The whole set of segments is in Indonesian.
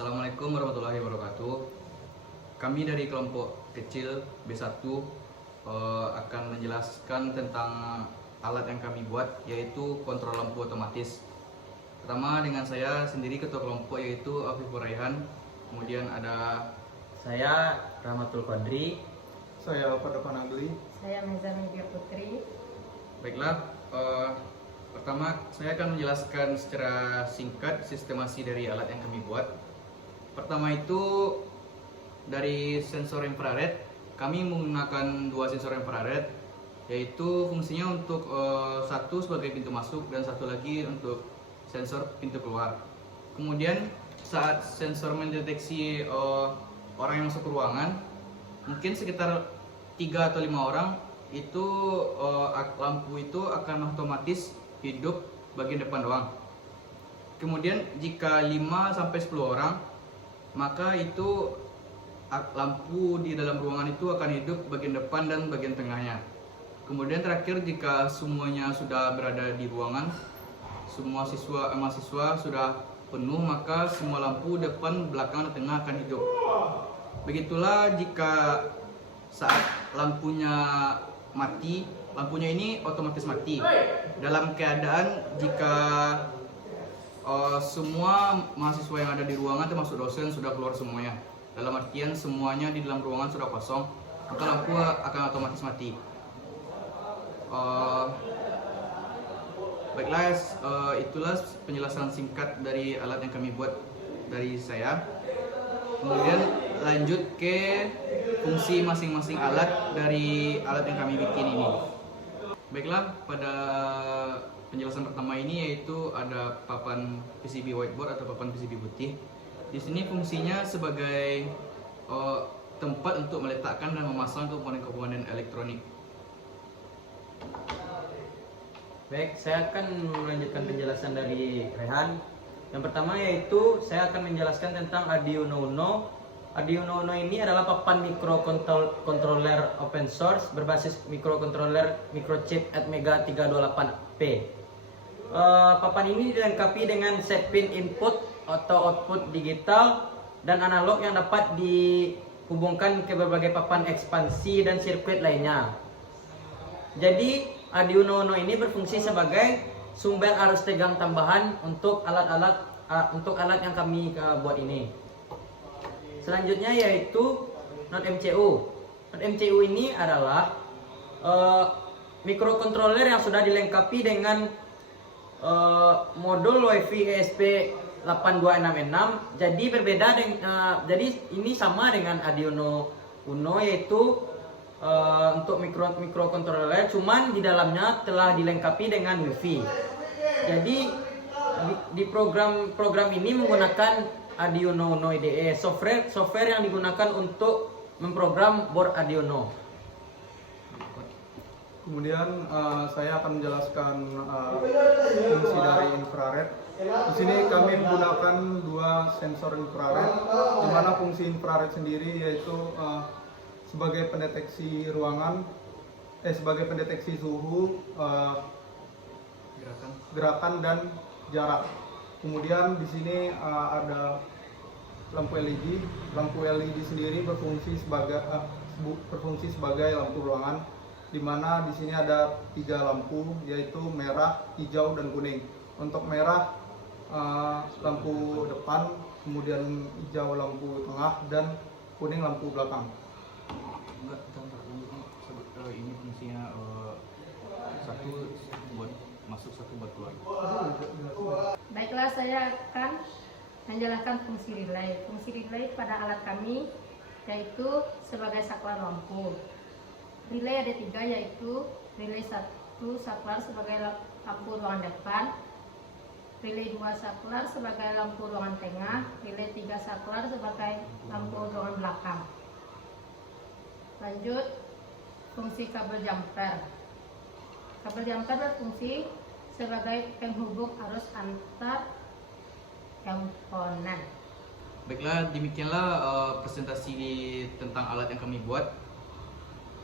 Assalamualaikum warahmatullahi wabarakatuh. Kami dari kelompok kecil B1 akan menjelaskan tentang alat yang kami buat, yaitu kontrol lampu otomatis. Pertama dengan saya sendiri ketua kelompok, yaitu Afifur Raihan. Kemudian ada saya Rahmatul Qadri. Saya Pada Panagli. Saya Meza Media Putri. Baiklah, pertama saya akan menjelaskan secara singkat sistemasi dari alat yang kami buat. Pertama itu dari sensor infrared. Kami menggunakan dua sensor infrared, yaitu fungsinya untuk satu sebagai pintu masuk dan satu lagi untuk sensor pintu keluar. Kemudian saat sensor mendeteksi orang yang masuk ke ruangan, mungkin sekitar 3 atau 5 orang, itu lampu itu akan otomatis hidup bagian depan doang. Kemudian jika 5 sampai 10 orang, maka itu lampu di dalam ruangan itu akan hidup bagian depan dan bagian tengahnya. Kemudian terakhir, jika semuanya sudah berada di ruangan, semua mahasiswa sudah penuh, maka semua lampu depan, belakang, dan tengah akan hidup. Begitulah jika saat lampunya mati, lampunya ini otomatis mati. Dalam keadaan jika semua mahasiswa yang ada di ruangan termasuk dosen sudah keluar semuanya, dalam artian semuanya di dalam ruangan sudah kosong, maka lampu akan otomatis mati. Baiklah, itulah penjelasan singkat dari alat yang kami buat dari saya. Kemudian lanjut ke fungsi masing-masing alat dari alat yang kami bikin ini. Baiklah, pada penjelasan pertama ini yaitu ada papan PCB whiteboard atau papan PCB putih. Di sini fungsinya sebagai tempat untuk meletakkan dan memasang komponen-komponen elektronik. Baik, saya akan melanjutkan penjelasan dari Rehan. Yang pertama yaitu saya akan menjelaskan tentang Arduino Uno. Arduino Uno ini adalah papan microcontroller open source berbasis microcontroller microchip Atmega 328P. Papan ini dilengkapi dengan set pin input atau output digital dan analog yang dapat dihubungkan ke berbagai papan ekspansi dan sirkuit lainnya. Jadi Arduino Uno ini berfungsi sebagai sumber arus tegang tambahan untuk alat yang kami buat ini. Selanjutnya yaitu Node MCU. Node MCU ini adalah microcontroller yang sudah dilengkapi dengan modul WiFi ESP8266. Jadi berbeda dengan jadi ini sama dengan Arduino Uno, yaitu untuk microcontroller, cuman di dalamnya telah dilengkapi dengan WiFi. Jadi di program ini menggunakan Arduino Uno IDE, software yang digunakan untuk memprogram board Arduino. Kemudian saya akan menjelaskan fungsi dari infrared. Di sini kami menggunakan dua sensor infrared, di mana fungsi infrared sendiri yaitu sebagai pendeteksi ruangan, sebagai pendeteksi suhu, gerakan dan jarak. Kemudian di sini ada lampu LED. Lampu LED sendiri berfungsi sebagai lampu ruangan, di mana di sini ada 3 lampu, yaitu merah, hijau, dan kuning. Untuk merah lampu depan, kemudian hijau lampu tengah, dan kuning lampu belakang. Ini fungsinya satu buat masuk, satu buat keluar. Baiklah, saya akan menjelaskan fungsi relay. Fungsi relay pada alat kami yaitu sebagai saklar lampu. Relay ada 3, yaitu relay 1 saklar sebagai lampu ruangan depan, relay 2 saklar sebagai lampu ruangan tengah, relay 3 saklar sebagai lampu ruangan belakang. Lanjut, fungsi kabel jumper. Kabel jumper berfungsi sebagai penghubung arus antar komponen. Baiklah, demikianlah presentasi tentang alat yang kami buat.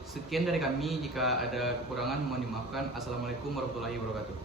Sekian dari kami, jika ada kekurangan mohon dimaafkan. Assalamualaikum warahmatullahi wabarakatuh.